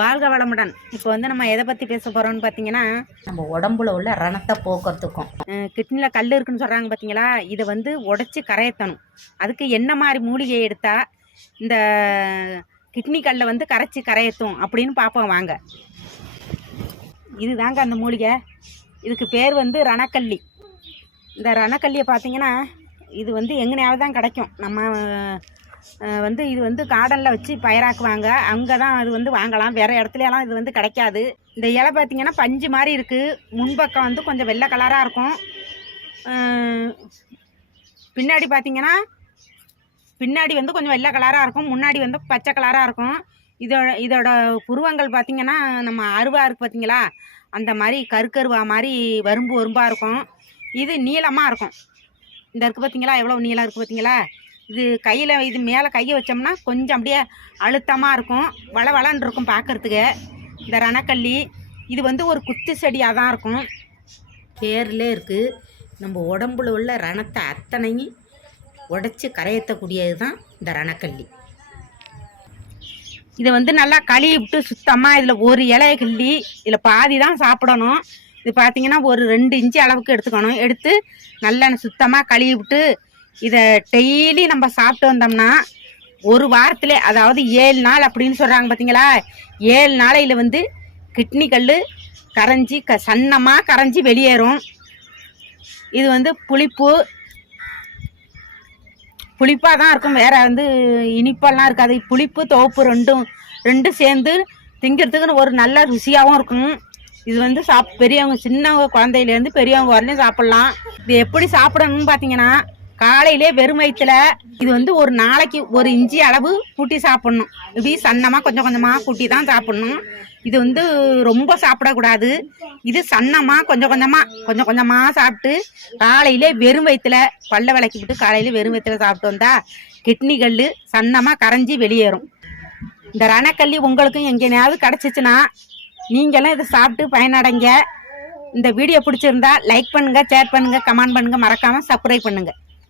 வாழ்க வளமுடன். இப்போ வந்து நம்ம எதை பற்றி பேச போகிறோம்னு பார்த்தீங்கன்னா நம்ம உடம்புல உள்ள ரணத்தை போக்குறதுக்கும். கிட்னியில் கல் இருக்குன்னு சொல்கிறாங்க பார்த்தீங்களா இதை வந்து உடச்சி கரையத்தணும். அதுக்கு என்ன மாதிரி மூலிகை எடுத்தா இந்த கிட்னி கல்லை வந்து கரைச்சி கரையத்தும் அப்படின்னு பார்ப்போம் வாங்க. இதுதாங்க அந்த மூலிகை. இதுக்கு பேர் வந்து ரணக்கல்லி. இந்த ரணக்கல்லியை பார்த்தீங்கன்னா இது வந்து எங்கனையாவது தான் கிடைக்கும். நம்ம வந்து இது வந்து கார்டனில் வச்சு பயிராக்குவாங்க. அங்கே தான் அது வந்து வாங்கலாம். வேறு இடத்துலலாம் இது வந்து கிடைக்காது. இந்த இலை பார்த்தீங்கன்னா பஞ்சு மாதிரி இருக்குது முன்பக்கம் வந்து கொஞ்சம் வெள்ளை கலராக இருக்கும். பின்னாடி பார்த்திங்கன்னா பின்னாடி வந்து கொஞ்சம் வெள்ளை கலராக இருக்கும். முன்னாடி வந்து பச்சை கலராக இருக்கும். இதோட இதோட புருவங்கள் பார்த்திங்கன்னா நம்ம அருவா இருக்குது பார்த்தீங்களா அந்த மாதிரி கருக்கருவா மாதிரி வரும்பு வரும்பாக இருக்கும். இது நீளமாக இருக்கும். இந்த இருக்குது பார்த்தீங்களா எவ்வளோ நீளம் இருக்குது பார்த்தீங்களா இது கையில் இது மேலே கையை வச்சோம்னா கொஞ்சம் அப்படியே அழுத்தமாக இருக்கும். வள வளன்னு இருக்கும் பார்க்குறதுக்கு இந்த ரணக்கல்லி இது வந்து ஒரு குத்து செடியாக தான் இருக்கும். பேர்லே இருக்குது நம்ம உடம்புல உள்ள ரணத்தை அத்தனையும் உடச்சி கரையத்தக்கூடியது தான் இந்த ரணக்கல்லி. இதை வந்து நல்லா கழுவி விட்டு சுத்தமாக இதில் ஒரு இலைய கிள்ளி இதில் பாதி தான் சாப்பிடணும். இது பார்த்தீங்கன்னா ஒரு ரெண்டு இன்ச்சு அளவுக்கு எடுத்துக்கணும். எடுத்து நல்லா சுத்தமாக கழுவி விட்டு இதை டெய்லி நம்ம சாப்பிட்டு வந்தோம்னா ஒரு வாரத்திலே அதாவது ஏழு நாள் அப்படின்னு சொல்கிறாங்க பார்த்தீங்களா ஏழு நாளையில் வந்து கிட்னி கல் கரைஞ்சி க சன்னமாக கரைஞ்சி வெளியேறும். இது வந்து புளிப்பு புளிப்பாக தான் இருக்கும். வேறு வந்து இனிப்பெல்லாம் இருக்காது. புளிப்பு துவப்பு ரெண்டும் ரெண்டும் சேர்ந்து திங்கிறதுக்குன்னு ஒரு நல்ல ருசியாகவும் இருக்கும். இது வந்து சாப் பெரியவங்க சின்னவங்க குழந்தையிலேருந்து பெரியவங்க வரலையும் சாப்பிட்லாம். இது எப்படி சாப்பிடணும்னு பார்த்தீங்கன்னா காலையிலே வெறும் வயிற்றுல இது வந்து ஒரு நாளைக்கு ஒரு இஞ்சி அளவு கூட்டி சாப்பிடணும். இப்படி சன்னமா கொஞ்சம் கொஞ்சமாக கூட்டி தான் சாப்பிடணும். இது வந்து ரொம்ப சாப்பிடக்கூடாது. இது சன்னமா கொஞ்சம் கொஞ்சமாக கொஞ்சம் கொஞ்சமாக சாப்பிட்டு காலையிலே வெறும் வயிற்றுல பல்ல விளக்கிவிட்டு காலையில வெறும் வயிற்றுல சாப்பிட்டு வந்தா கிட்னி கல் சன்னமாக கரைஞ்சி வெளியேறும். இந்த ரணக்கல்லி உங்களுக்கும் எங்கேனையாவது கிடச்சிச்சின்னா நீங்களும் இதை சாப்பிட்டு பயனடைங்க. இந்த வீடியோ பிடிச்சிருந்தா லைக் பண்ணுங்க ஷேர் பண்ணுங்க கமெண்ட் பண்ணுங்க. மறக்காம சப்ஸ்கிரைப் பண்ணுங்க.